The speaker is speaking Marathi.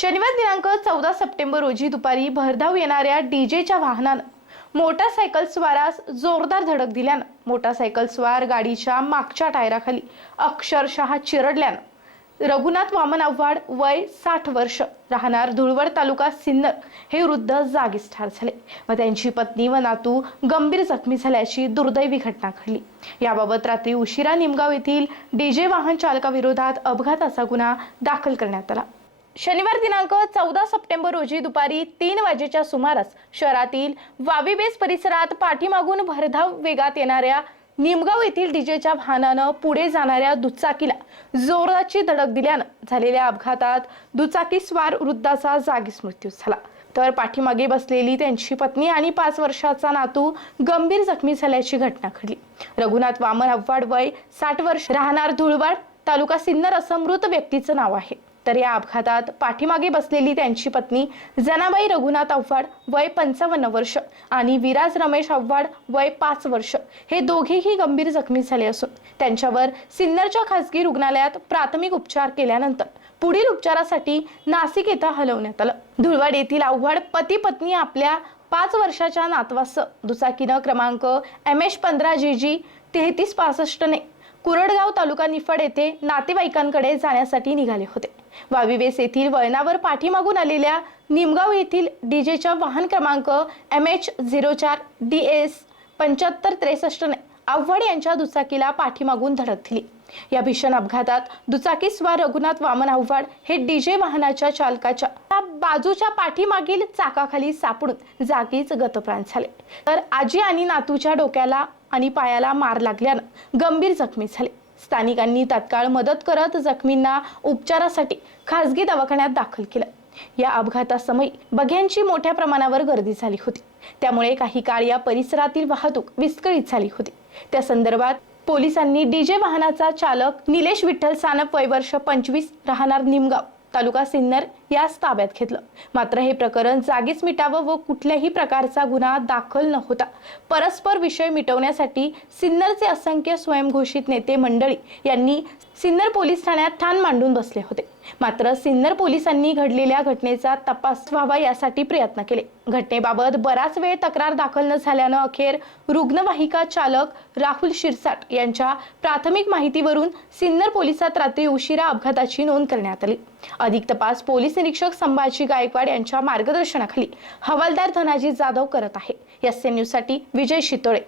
शनिवार दिनांक चौदा सप्टेंबर रोजी दुपारी भरधाव येणाऱ्या डीजेच्या वाहनानं मोटारसायकल स्वारास जोरदार धडक दिल्यानं मोटारसायकल स्वार गाडीच्या मागच्या टायराखाली अक्षरशः चिरडल्यानं रघुनाथ वामन आव्हाड वय साठ वर्ष राहणार धुळवड तालुका सिन्नर हे वृद्ध जागीच ठार झाले. व त्यांची पत्नी व नातू गंभीर जखमी झाल्याची दुर्दैवी घटना घडली. याबाबत रात्री उशिरा निमगाव येथील डीजे वाहन चालकाविरोधात अपघाताचा गुन्हा दाखल करण्यात आला. शनिवार दिनांक चौदा सप्टेंबर रोजी दुपारी तीन वाजेच्या सुमारास शहरातील वावीबेस परिसरात पाठीमागून भरधाव वेगात येणाऱ्या निमगाव येथील डीजेच्या वाहनानं पुढे जाणाऱ्या दुचाकीला जोराची धडक दिल्यानं झालेल्या अपघातात दुचाकी स्वार वृद्धाचा जागीच मृत्यू झाला. तर पाठीमागे बसलेली त्यांची पत्नी आणि पाच वर्षाचा नातू गंभीर जखमी झाल्याची घटना घडली. रघुनाथ वामन आव्हाड वय साठ वर्ष. राहणार धुळवाड तालुका सिन्नर असं मृत व्यक्तीचं नाव आहे. तर या अपघातात पाठीमागे बसलेली त्यांची पत्नी जनाबाई रघुनाथ आव्हाड वय पंचावन्न वर्ष आणि विराज रमेश आव्हाड वय पाच वर्ष हे दोघेही गंभीर जखमी झाले असून त्यांच्यावर सिन्नरच्या खासगी रुग्णालयात प्राथमिक उपचार केल्यानंतर पुढील उपचारासाठी नाशिक येथे हलवण्यात आलं. धुळवाड येथील आव्हाड पती पत्नी आपल्या पाच वर्षाच्या नातवासह दुचाकीनं क्रमांक एम एच पंधरा जी जी तेहतीस पासष्टने कुरडगाव तालुका निफाड येथे नातेवाईकांकडे जाण्यासाठी निघाले होते. वावीवेस येथील वळणावर पाठीमागून आलेल्या निमगाव येथील डीजेच्या वाहन क्रमांक एम एच झिरो चार डी एस पंच्याहत्तर त्रेसष्टने आव्हाड यांच्या दुचाकीला पाठीमागून धडक दिली. या भीषण अपघातात दुचाकी स्वार रघुनाथ वामन आव्हाड हे डीजे वाहनाच्या चालकाच्या बाजूच्या पाठीमागील चाकाखाली सापडून जागीच गतप्राण झाले. तर आजी आणि नातूच्या डोक्याला आणि पायाला मार लागल्यानं गंभीर जखमी झाले. स्थानिकांनी तात्काळ मदत करत जखमींना उपचारासाठी खासगी दवाखान्यात दाखल केलं. या अपघातासमयी बघ्यांची मोठ्या प्रमाणावर गर्दी झाली होती. त्यामुळे काही काळ या परिसरातील वाहतूक विस्कळीत झाली होती. त्या संदर्भात पोलिसांनी डीजे वाहनाचा चालक निलेश विठ्ठल सानप वयवर्ष पंचवीस राहणार निमगाव तालुका सिन्नर यास ताब्यात घेतलं. मात्र हे प्रकरण जागीच मिटावं व कुठल्याही प्रकारचा गुन्हा दाखल न होता परस्पर विषय मिटवण्यासाठी सिन्नरचे असंख्य स्वयंघोषित नेते मंडळी यांनी सिन्नर पोलीस ठाण्यात ठाण मांडून बसले होते. मात्र सिन्नर पोलिसांनी घडलेल्या घटनेचा तपास व्हावा यासाठी प्रयत्न केले. घटनेबाबत बराच वेळ तक्रार दाखल न झाल्यानं अखेर रुग्णवाहिका चालक राहुल शिरसाट यांच्या प्राथमिक माहितीवरून सिन्नर पोलिसात रात्री उशिरा अपघाताची नोंद करण्यात आली. अधिक तपास पोलीस निरीक्षक संभाजी गायकवाड यांच्या मार्गदर्शनाखाली हवालदार धनाजी जाधव करत आहे. एस एन न्यूजसाठी विजय शितोळे.